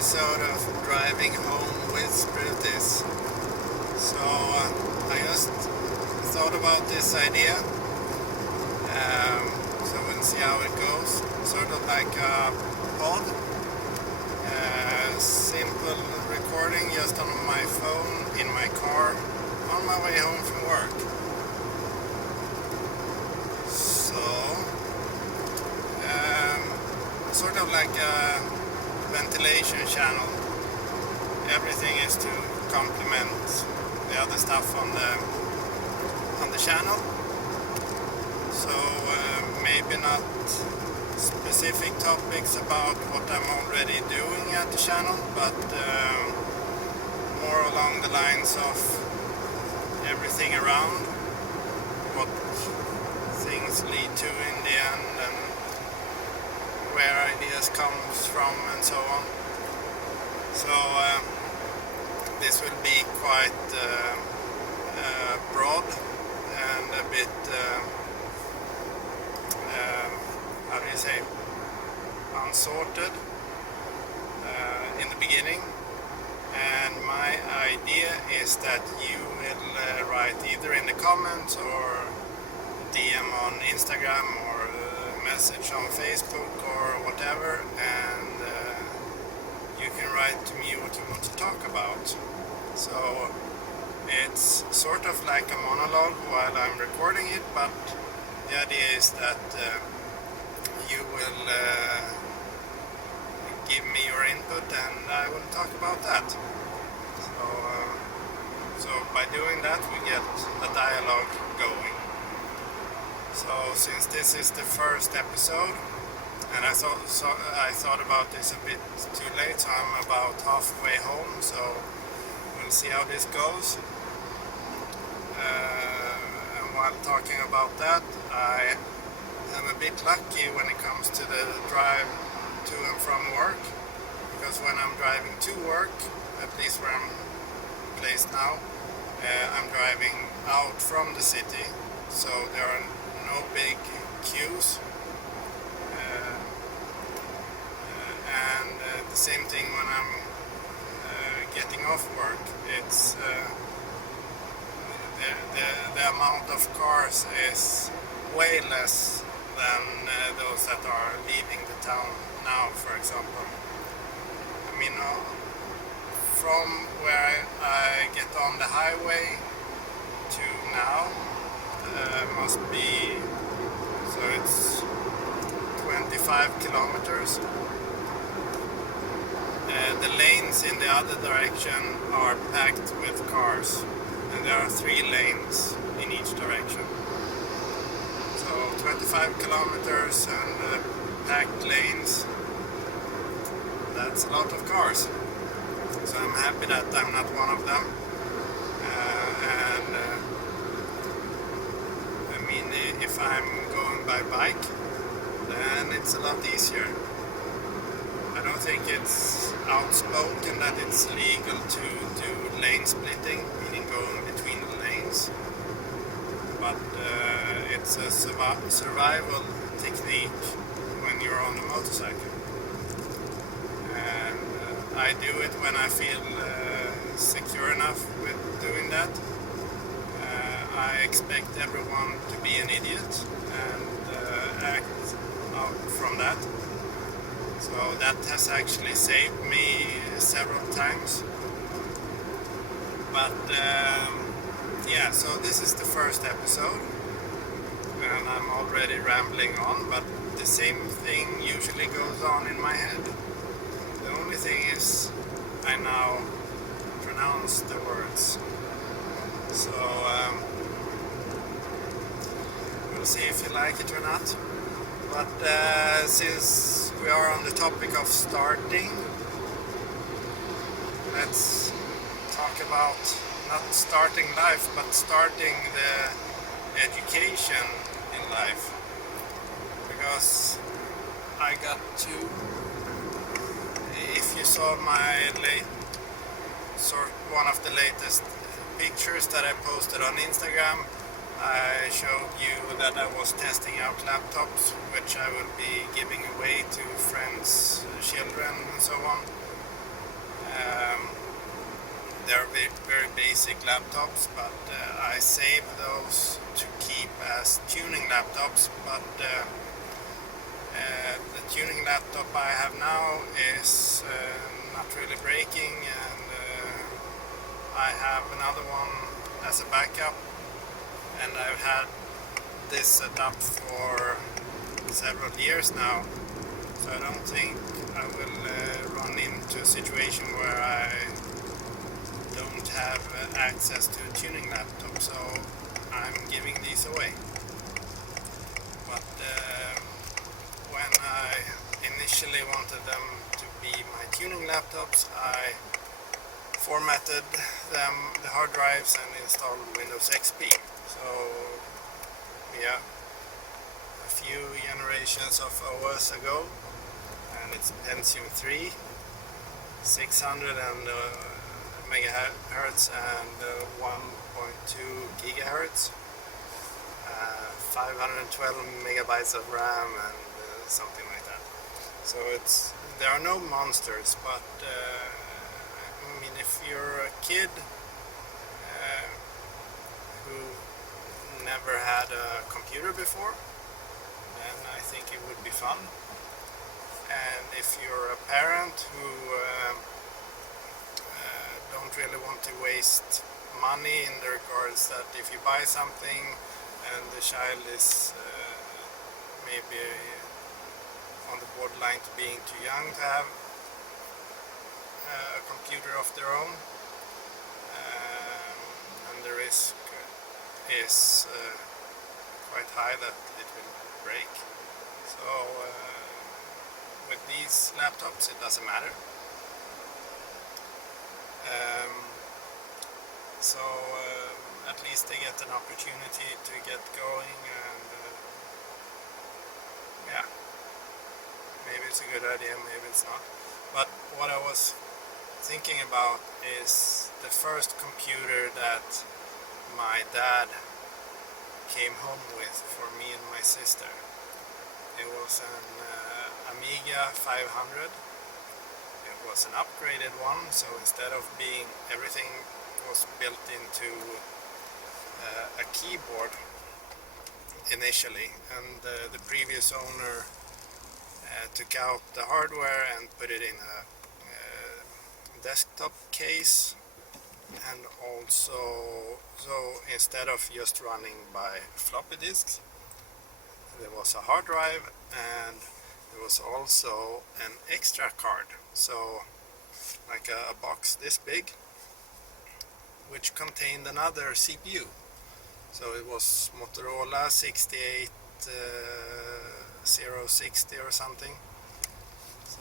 episode of Driving Home with Sprutis. So I just thought about this idea, so we'll see how it goes. Sort of like a pod, simple recording just on my phone in my car on my way home from work. So sort of like a ventilation channel. Everything is to complement the other stuff on the channel. So maybe not specific topics about what I'm already doing at the channel, but more along the lines of everything around, what things lead to in the end, and where ideas comes from, and so on. So this will be quite broad and a bit how do you say, unsorted in the beginning. And my idea is that you will write either in the comments or DM on Instagram or message on Facebook or whatever, and you can write to me what you want to talk about. So it's sort of like a monologue while I'm recording it, but the idea is that you will give me your input and I will talk about that. So by doing that we get a dialogue going. So since this is the first episode, and I thought about this a bit too late, so I'm about halfway home, so we'll see how this goes. And while talking about that, I am a bit lucky when it comes to the drive to and from work, because when I'm driving to work, at least where I'm placed now, I'm driving out from the city, so there are no big queues, and the same thing when I'm getting off work. It's the amount of cars is way less than those that are leaving the town now, for example. I mean, from where I get on the highway to now must be, so it's 25 kilometers. The lanes in the other direction are packed with cars, and there are 3 lanes in each direction. So 25 kilometers and packed lanes, that's a lot of cars. So I'm happy that I'm not one of them. If I'm going by bike, then it's a lot easier. I don't think it's outspoken that it's legal to do lane splitting, meaning going between the lanes, but it's a survival technique when you're on a motorcycle. And I do it when I feel secure enough with doing that. I expect everyone to be an idiot and act out from that. So that has actually saved me several times. But yeah, so this is the first episode and I'm already rambling on, but the same thing usually goes on in my head. The only thing is I now pronounce the words. So we'll see if you like it or not. But since we are on the topic of starting, let's talk about not starting life, but starting the education in life. Because I got to, if you saw my one of the latest pictures that I posted on Instagram, I showed you that I was testing out laptops, which I will be giving away to friends, children, and so on. Um, they're very basic laptops, but I save those to keep as tuning laptops. But the tuning laptop I have now is not really breaking, and I have another one as a backup, and I've had this set up for several years now, so I don't think I will run into a situation where I don't have access to a tuning laptop, so I'm giving these away. But when I initially wanted them to be my tuning laptops, I formatted them, the hard drives, and installed Windows XP. So yeah, a few generations of OS ago, and it's Pentium 3, 600 megahertz and 1.2 gigahertz, 512 megabytes of RAM, and something like that. So there are no monsters, but I mean, if you're a kid who never had a computer before, then I think it would be fun. And if you're a parent who don't really want to waste money in the regards that if you buy something and the child is maybe on the borderline to being too young to have a computer of their own, and the risk is quite high that it will break. So with these laptops it doesn't matter. So at least they get an opportunity to get going, and yeah, maybe it's a good idea, maybe it's not. But what I was thinking about is the first computer that my dad came home with for me and my sister. It was an Amiga 500. It was an upgraded one, so instead of being everything was built into a keyboard initially, and the previous owner took out the hardware and put it in a desktop case, and also, so instead of just running by floppy disks, there was a hard drive, and there was also an extra card, so like a box this big, which contained another CPU. So it was Motorola 68060 or something. So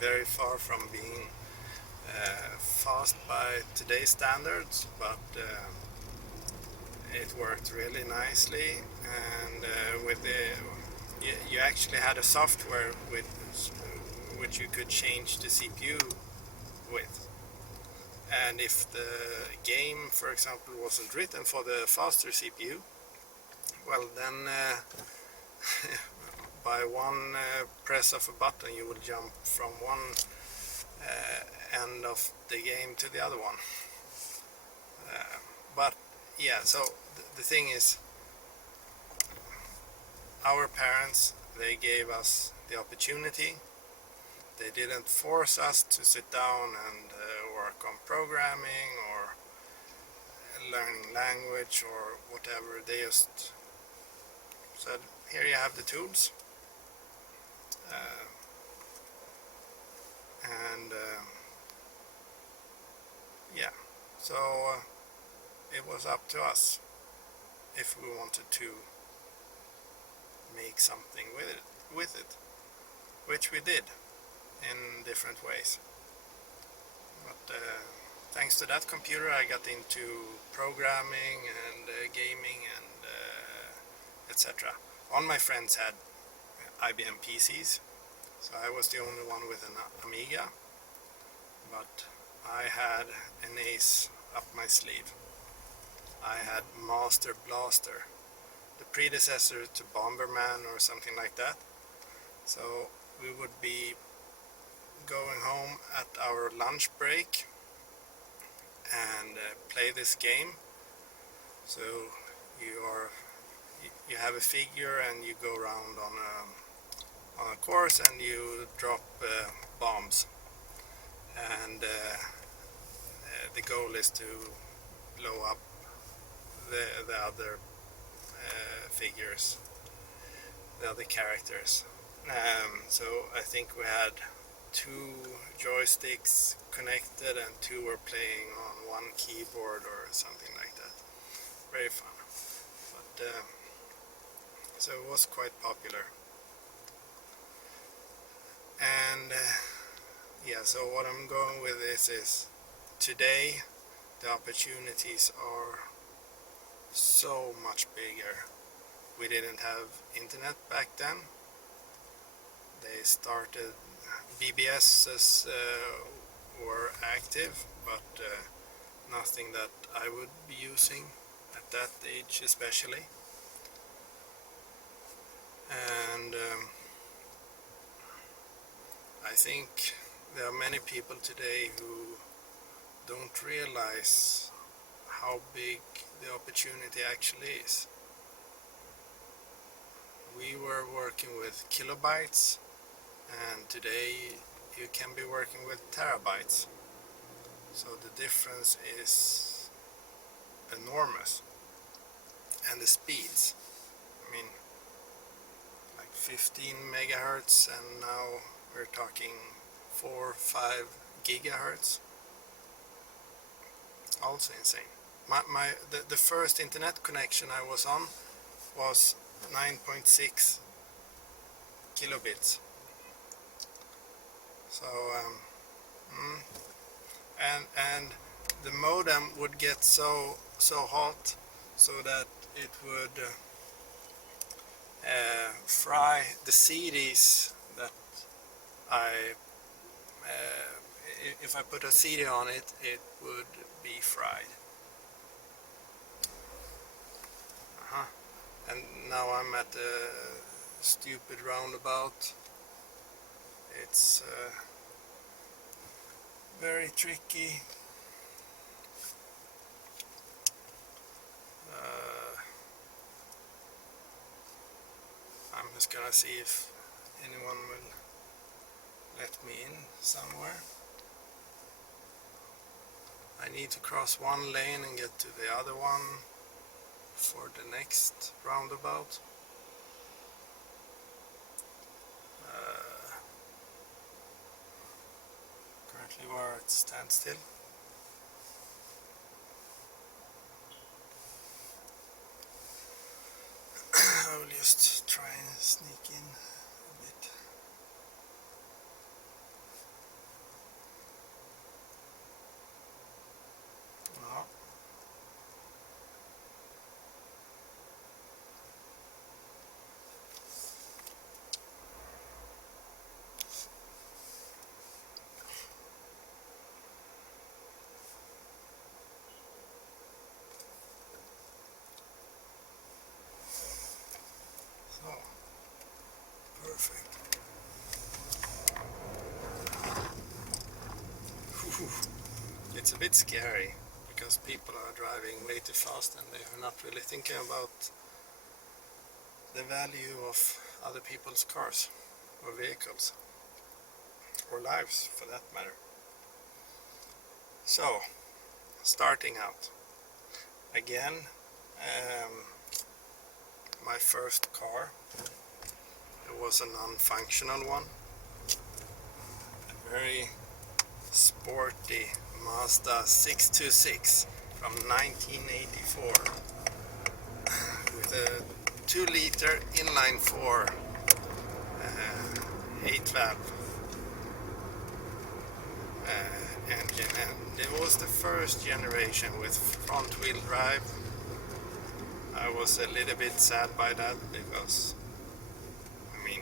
very far from being fast by today's standards, but it worked really nicely, and with you actually had a software with which you could change the CPU with. And if the game, for example, wasn't written for the faster CPU, well then by one press of a button you would jump from one end of the game to the other one. But yeah, so the thing is, our parents, they gave us the opportunity. They didn't force us to sit down and work on programming or learning language or whatever. They just said, here you have the tools, and yeah, so it was up to us if we wanted to make something with it, which we did in different ways. But thanks to that computer I got into programming and gaming and etc. All my friends had IBM PCs, so I was the only one with an Amiga, but I had an ace up my sleeve. I had Master Blaster, the predecessor to Bomberman or something like that. So we would be going home at our lunch break and play this game. So you have a figure and you go around on a course and you drop bombs, and the goal is to blow up the other figures, the other characters. So I think we had 2 joysticks connected and 2 were playing on one keyboard or something like that. Very fun. But so it was quite popular. And yeah, so what I'm going with this is today the opportunities are so much bigger. We didn't have internet back then. They started, BBSs were active, but nothing that I would be using at that age especially. And I think there are many people today who don't realize how big the opportunity actually is. We were working with kilobytes, and today you can be working with terabytes. So the difference is enormous. And the speeds, I mean, like 15 megahertz, and now we're talking 4-5 gigahertz. Also insane. The first internet connection I was on was 9.6 kilobits. So and the modem would get so hot so that it would fry the CDs that if I put a CD on it, it would be fried. And now I'm at a stupid roundabout. It's very tricky. I'm just gonna see if anyone will let me in somewhere. I need to cross one lane and get to the other one for the next roundabout. Currently we're at standstill. I will just try and sneak in a bit. No. So, perfect. It's a bit scary because people are driving way too fast and they are not really thinking about the value of other people's cars or vehicles or lives for that matter. So, starting out again, my first car, it was a non-functional one, a very sporty Mazda 626 from 1984 with a 2-liter inline-4 8-valve engine, and it was the first generation with front-wheel drive. I was a little bit sad by that because, I mean,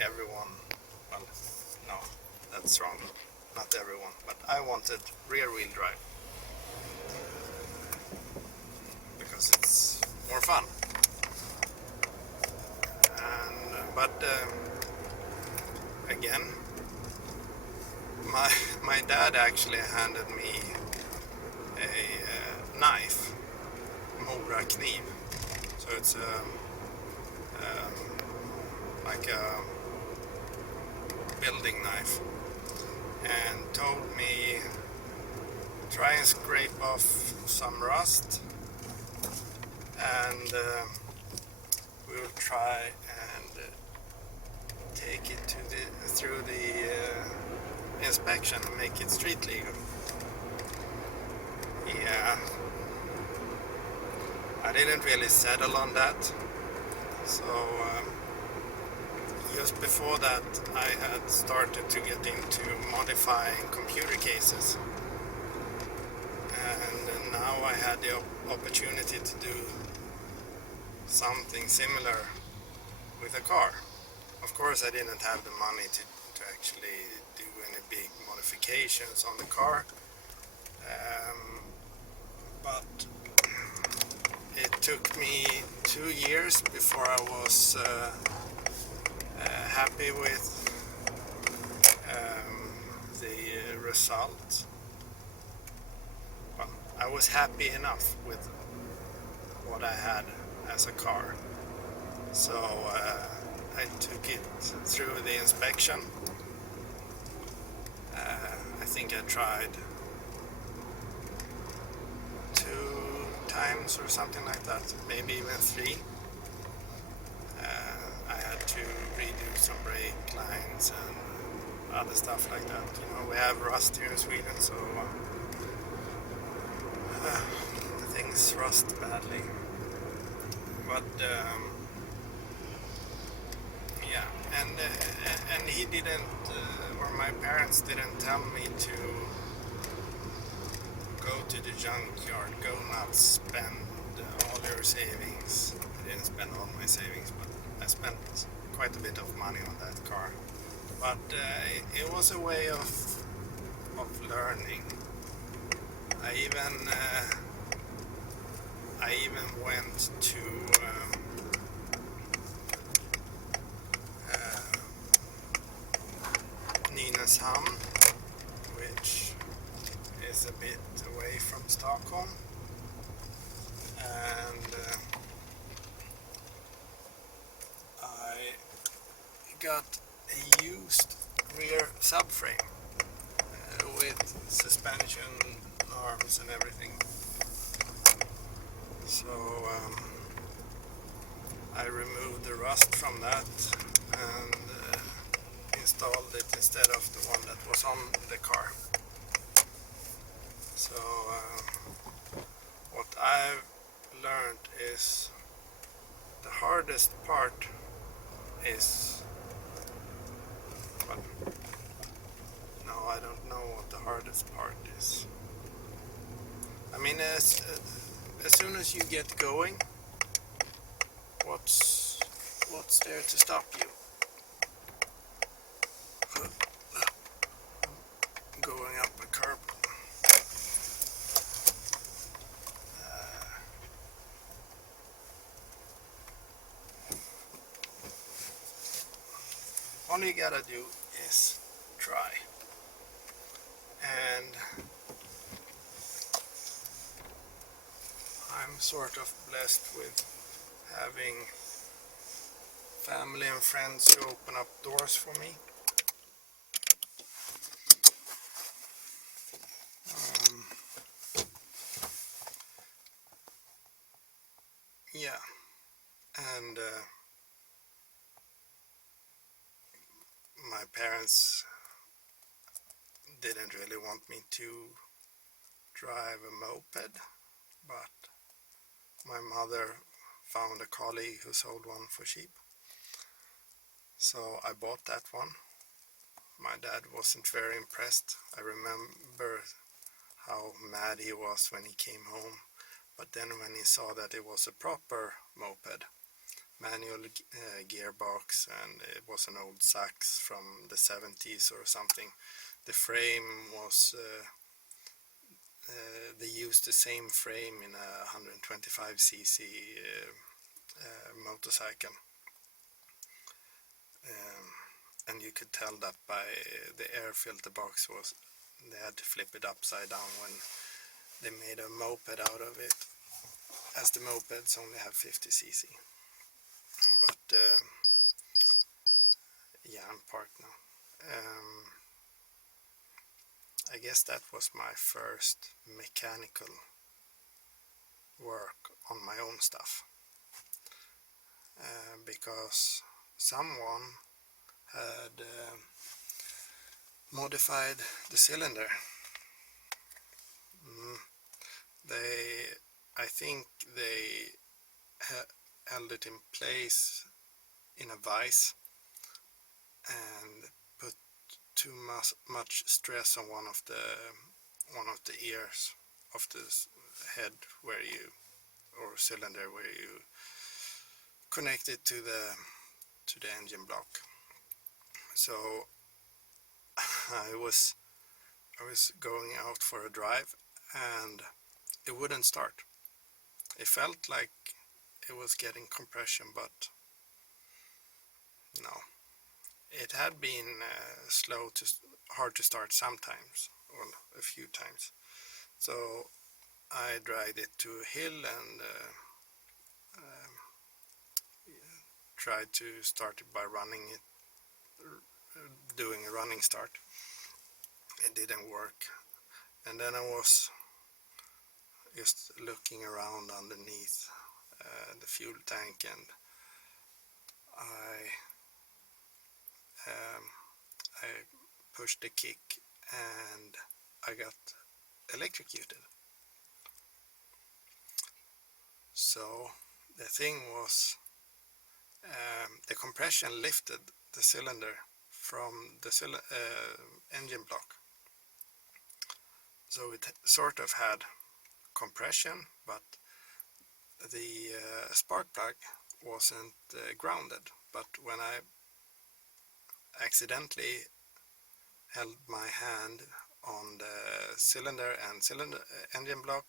everyone, well, no, that's wrong, not everyone, but I wanted rear-wheel drive because it's more fun. And but again. My dad actually handed me a knife, Mora kniv. So it's like a building knife, and told me try and scrape off some rust, and we'll try and take it through the inspection and make it street legal. Yeah, I didn't really settle on that, so just before that I had started to get into modifying computer cases, and now I had the opportunity to do something similar with a car. Of course I didn't have the money to actually do any big modifications on the car, but it took me 2 years before I was happy with the result. Well, I was happy enough with what I had as a car, so I took it through the inspection. I think I tried 2 times or something like that, maybe even 3. I had to redo some brake lines and other stuff like that. You know, we have rust here in Sweden, so things rust badly. But yeah, and he didn't, or my parents didn't tell me to go to the junkyard, go not spend all your savings. I didn't spend all my savings, but I spent quite a bit of money on that car. But it was a way of learning. I even went to Nynäshamn, which is a bit away from Stockholm, and I got a used rear subframe with suspension arms and everything. So I removed the rust from that and installed it instead of the one that was on the car. So what I've learned is the hardest part is, well, no, I don't know what the hardest part is. I mean, as soon as you get going, what's there to stop you? Going up a curb. All you gotta do is try. And I'm sort of blessed with having family and friends who open up doors for me. Yeah, and my parents didn't really want me to drive a moped, but my mother found a colleague who sold one for cheap. So I bought that one. My dad wasn't very impressed. I remember how mad he was when he came home, but then when he saw that it was a proper moped, manual gearbox, and it was an old Sax from the 70s or something, the frame was they used the same frame in a 125cc motorcycle. and you could tell that by the air filter box was, they had to flip it upside down when they made a moped out of it, as the mopeds only have 50cc. But yeah, I'm parked now. I guess that was my first mechanical work on my own stuff, because someone had modified the cylinder. I think they held it in place in a vise and put too much stress on one of the ears of the head where you, or cylinder where you connect it to the engine block. So I was going out for a drive and it wouldn't start. It felt like it was getting compression, but no. It had been hard to start sometimes, or a few times. So I dragged it to a hill and tried to start it by running it, doing a running start. It didn't work. And then I was just looking around underneath the fuel tank, and I pushed the kick and I got electrocuted. So the thing was, the compression lifted the cylinder from the engine block. So it sort of had compression, but the spark plug wasn't grounded. But when I accidentally held my hand on the cylinder and engine block,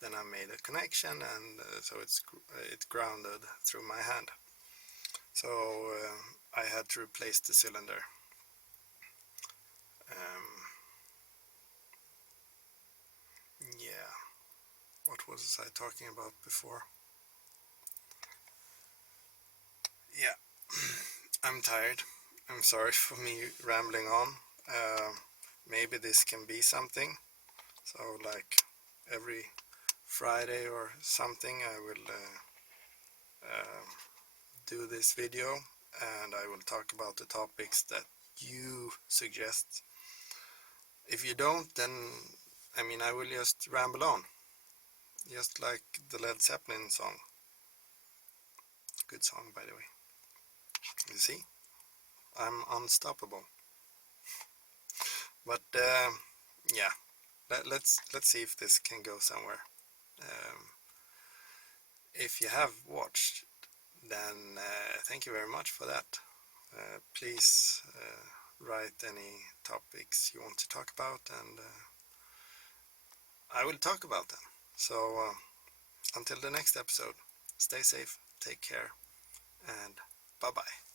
then I made a connection, and so it grounded through my hand. So I had to replace the cylinder. Yeah, what was I talking about before? Yeah, I'm tired. I'm sorry for me rambling on. Maybe this can be something. So like every Friday or something I will do this video, and I will talk about the topics that you suggest. If you don't, then I will just ramble on, just like the Led Zeppelin song. Good song, by the way. You see, I'm unstoppable. But yeah, let's see if this can go somewhere. If you have watched, then thank you very much for that. Please write any topics you want to talk about, and I will talk about them. So until the next episode, stay safe, take care, and bye-bye.